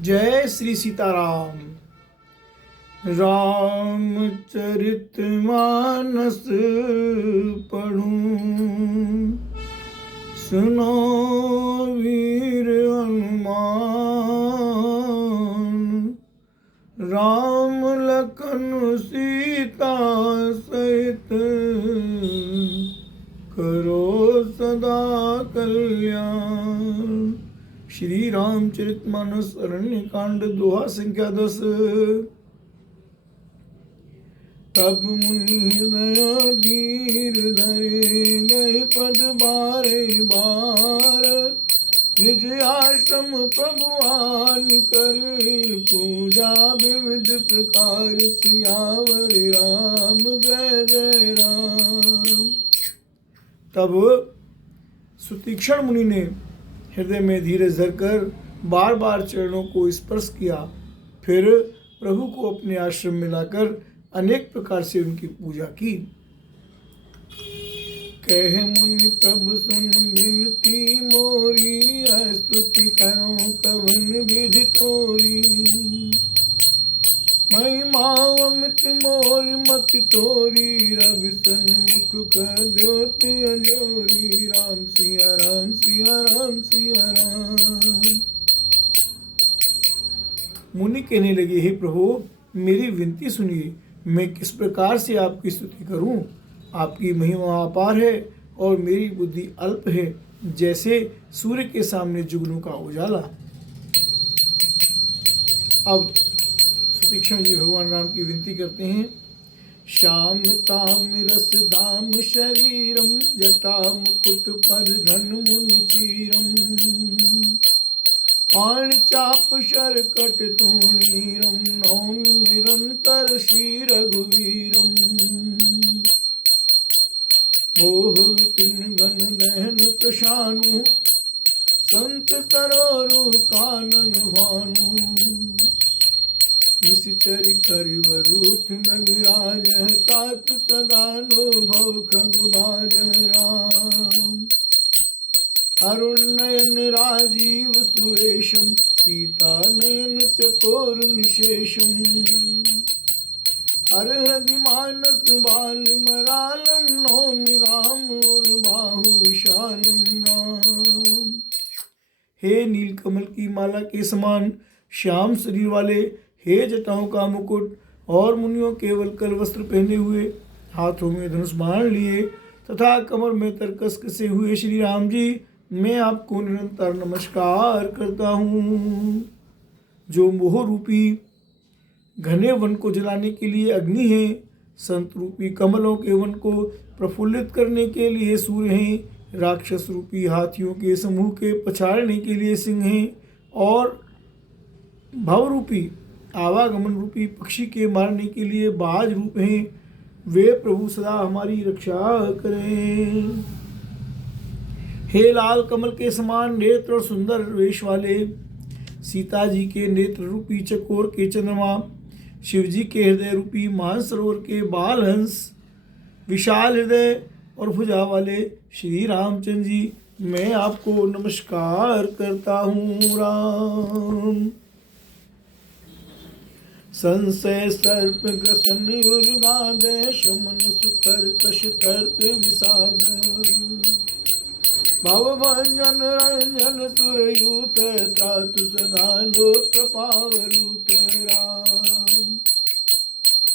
जय श्री सीताराम। रामचरितमानस पढ़ूं, सुनो वीर हनुमान। राम लखन सीता सहित, करो सदा कल्याण। श्री रामचरितमानस अरण्य कांड दोहा संख्या 10। तब मुनि हृदय धीर धरे, गए पद बारे बार। निज आश्रम प्रभुआन करे, पूजा विविध प्रकार। सियावर राम जय जय राम। तब सुतीक्षण मुनि ने हृदय में धीरज धरकर बार बार चरणों को स्पर्श किया, फिर प्रभु को अपने आश्रम में लाकर अनेक प्रकार से उनकी पूजा की। कहे मुनि प्रभु सुन बिनती मोरी, स्तुति करो कवन विधि तोरी। महिमा अमित मोर मत तोरी, रवि सन मुख कर ज्योति अंजोरी। राम सिया राम सिया राम सिया राम। मुनि कहने लगे, हे प्रभु मेरी विनती सुनिए, मैं किस प्रकार से आपकी स्तुति करूं। आपकी महिमा अपार है और मेरी बुद्धि अल्प है, जैसे सूर्य के सामने जुगनू का उजाला। अब सुतीक्षण जी भगवान राम की विनती करते हैं। श्याम ताम रस दाम शरीरम, जटा मुकुट पर धन मुनि चीरम। पाण चाप शरकट तूणीरम, नौम निरंतर श्री रघुवीरम। मोह विपिन घन दहन कृशानु, संत तरोरु कानन भानु। निश्चर करिवरूथ में विराज, तात सदानो भव खगबाज। राम अरुण नयन राजीव सुवेशम, सीता नयन चकोर निशेषम। हर हृदि मानस बाल मरालम, नौमि राम और बाहु विशालम। राम हे नीलकमल की माला के समान श्याम शरीर वाले, हे जटाओं का मुकुट और मुनियों केवल कल वस्त्र पहने हुए, हाथों में धनुष बाण लिए तथा कमर में तरकस कसे हुए श्री राम जी, मैं आपको निरंतर नमस्कार करता हूँ। जो मोह रूपी घने वन को जलाने के लिए अग्नि है, संत रूपी कमलों के वन को प्रफुल्लित करने के लिए सूर्य हैं, राक्षस रूपी हाथियों के समूह के पछाड़ने के लिए सिंह हैं, और भव रूपी आवागमन रूपी पक्षी के मारने के लिए बाज रूप हैं। वे प्रभु सदा हमारी रक्षा करें। हे लाल कमल के समान नेत्र और सुंदर वेश वाले, सीता जी के नेत्र रूपी चकोर के चंद्रमा, शिव जी के हृदय रूपी मानसरोवर के बाल हंस, विशाल हृदय और भुजा वाले श्री रामचंद्र जी, मैं आपको नमस्कार करता हूँ। राम संशय सर्प ग्रसन युर्गाद, शमन सुकर कश तर्क विषाद। भव भंजन रंजन सुरयूत, त्रातु सदा लोक पावरूत। राम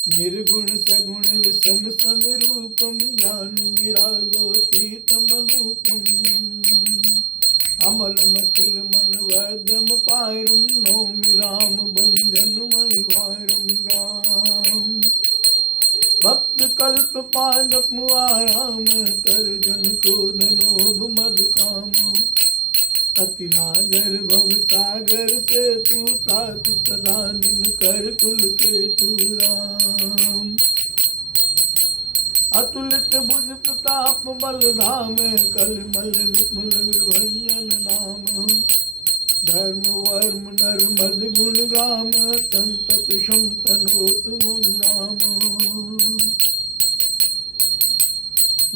निर्गुण सगुण विषम समीरूपम, ज्ञान विरागोतीतम अनुपम। अमल मखिल मन वैद्यम पायरम, नौमि राम बंजन मय भायरम। राम भक्त कल्प पादप आराम, तर्जन क्रोध लोभ मद काम। अति नागर भव सागर से तू, तात सदा दिन कर कुल के तू। राम अतुलित भुज प्रताप बल धाम, कलमल विपुल विभंजन नाम। धर्म वर्म नर मद गुण ग्राम, संतत शम तनोत मम नाम।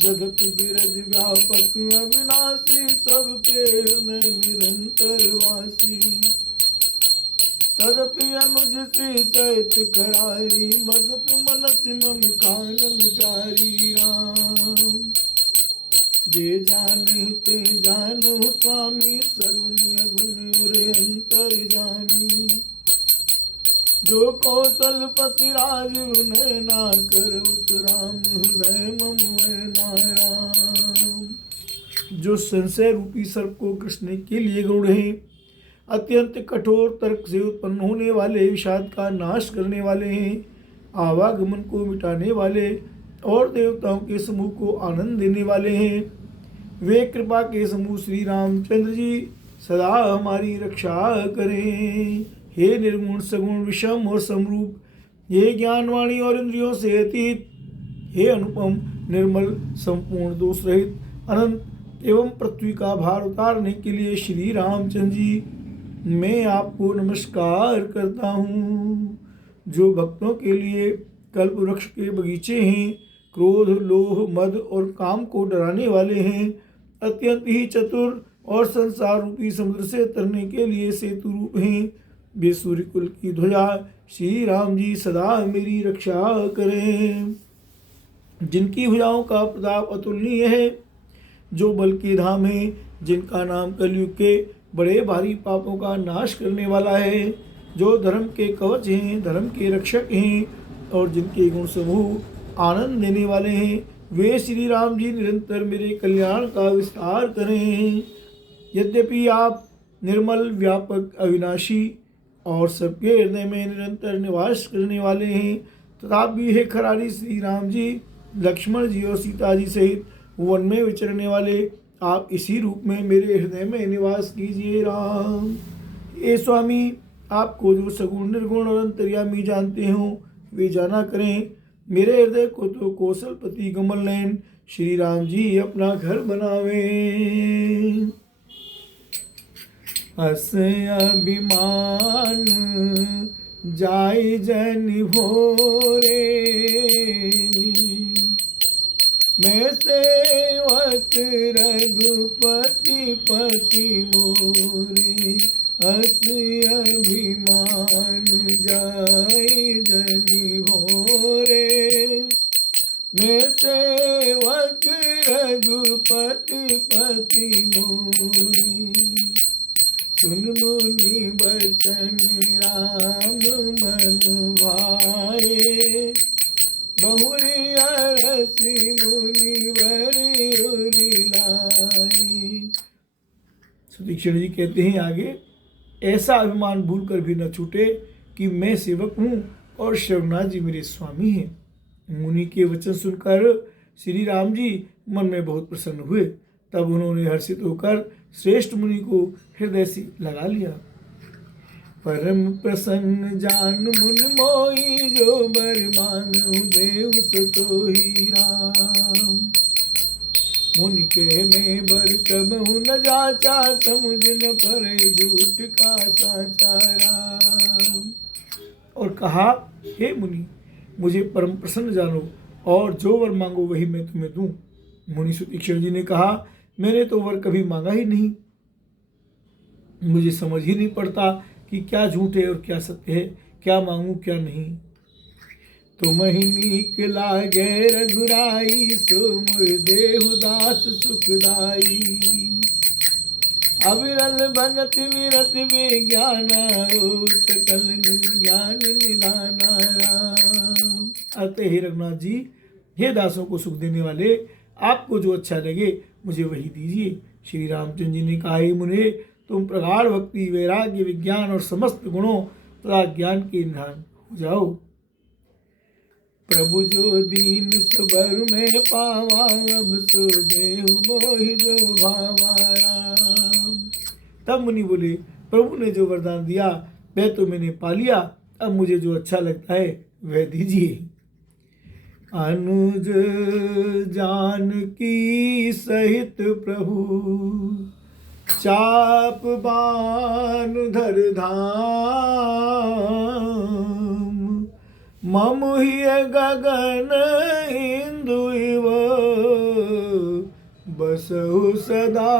जगत बिरज व्यापक अविनाशी, सबके में निरंतर वासी। तदपि अनुज श्री चैत करारी बसत मनस मम कानन चारी राम। जे जाने ते जानो स्वामी सगुन अगुन उरे अंतर जानी। जो कौशलपति राजीव नैना कर उस राम हृदय मम नाराम। जो संशय रूपी सर्प को कृष्ण के लिए गौड़ है, अत्यंत कठोर तर्क से उत्पन्न होने वाले विषाद का नाश करने वाले हैं, आवागमन को मिटाने वाले और देवताओं के समूह को आनंद देने वाले हैं, वे कृपा के समूह श्री रामचंद्र जी सदा हमारी रक्षा करें। हे निर्गुण सगुण विषम और समरूप, हे ज्ञानवाणी और इंद्रियों से अतीत, हे अनुपम निर्मल संपूर्ण दोष रहित अनंत एवं पृथ्वी का भार उतारने के लिए श्री रामचंद्र जी मैं आपको नमस्कार करता हूँ। जो भक्तों के लिए कल्प वृक्ष के बगीचे हैं, क्रोध लोभ मद और काम को डराने वाले हैं, अत्यंत ही चतुर और संसार रूपी समुद्र से तरने के लिए सेतु रूप हैं, वे सूर्य कुल की ध्वजा श्री राम जी सदा मेरी रक्षा करें। जिनकी भुजाओं का प्रताप अतुलनीय है, जो बल के धाम है, जिनका नाम कलयुग के बड़े भारी पापों का नाश करने वाला है, जो धर्म के कवच हैं, धर्म के रक्षक हैं और जिनके गुण समूह आनंद देने वाले हैं, वे श्री राम जी निरंतर मेरे कल्याण का विस्तार करें। यद्यपि आप निर्मल व्यापक अविनाशी और सबके हृदय में निरंतर निवास करने वाले हैं, तथापि हे खरारी श्री राम जी, लक्ष्मण जी और सीता जी सहित वन में विचरने वाले आप इसी रूप में मेरे हृदय में निवास कीजिए राम। ए स्वामी, आपको जो सगुण निर्गुण और अंतर्यामी जानते हो वे जाना करें। मेरे हृदय को तो कौशलपति कमल नयन श्री राम जी अपना घर बनावे। अस अभिमान जाय जन भोरे, मैं सेवक रघुपति पति मोरे। अस अभिमान जाय जन भोरे, मैं सेवक रघुपति पति मोरे। सुन मुनि बचन राम मन भाए, बहुरी अरसी मुनि बरी लाए। सुतीक्षण जी कहते हैं आगे, ऐसा अभिमान भूल कर भी न छूटे कि मैं सेवक हूँ और शरणाथ जी मेरे स्वामी हैं। मुनि के वचन सुनकर श्री राम जी मन में बहुत प्रसन्न हुए। तब उन्होंने हर्षित होकर श्रेष्ठ मुनि को हृदय से लगा लिया। परम प्रसन्न जान मुन मोही, जो बर मांगू देव सो तोहि राम। मुनि कहे मैं बर कबहु न जाचा, समुझ न परे झूठ का साचा राम। और कहा, हे मुनि, मुझे परम प्रसन्न जानो और जो वर मांगो वही मैं तुम्हें दूं। मुनि सुतीक्षण जी ने कहा, मैंने तो वर कभी मांगा ही नहीं, मुझे समझ ही नहीं पड़ता कि क्या झूठ है और क्या सत्य है, क्या मांगू क्या नहीं। तुम ही नीक लागे रघुराई, सो मोर देहु दास सुखदाई। अविरल भगत विरत विज्ञाना, ओ सकल ज्ञान निधाना राम। अतः हे रघुनाथ जी, हे दासों को सुख देने वाले, आपको जो अच्छा लगे मुझे वही दीजिए। श्री रामचंद्र जी ने कहा, हे मुने, तुम प्रगाढ़ भक्ति वैराग्य विज्ञान और समस्त गुणों तथा ज्ञान के निधान हो जाओ। प्रभु जो दीन सुबर में पावा, अब सो देहु मोहि जो भावा राम। तब मुनि बोले, प्रभु ने जो वरदान दिया वह तो मैंने पा लिया, अब मुझे जो अच्छा लगता है वह दीजिए। अनुज जानकी सहित प्रभु, चाप बान धर धाम। मम ही गगन इंदु इव, बसहु सदा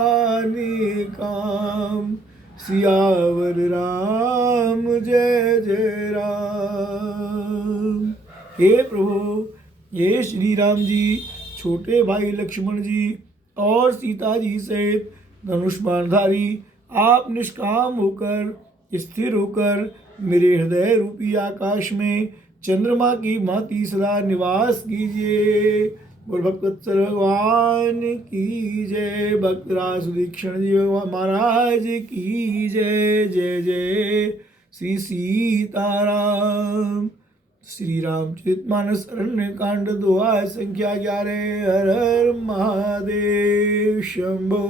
निकाम। सियावर राम जय जय राम। हे प्रभु, ये श्री राम जी छोटे भाई लक्ष्मण जी और सीता जी सहित धनुष बाणधारी आप निष्काम होकर स्थिर होकर मेरे हृदय रूपी आकाश में चंद्रमा की भांति सदा निवास कीजिए। और भक्तवत्सल भगवान की जय, भक्त रासुदीक्षण जी महाराज की जय। जय जय श्री सीताराम। श्री रामचरितमानस अरण्य कांड दोहा संख्या 11। हर हर महादेव शंभो।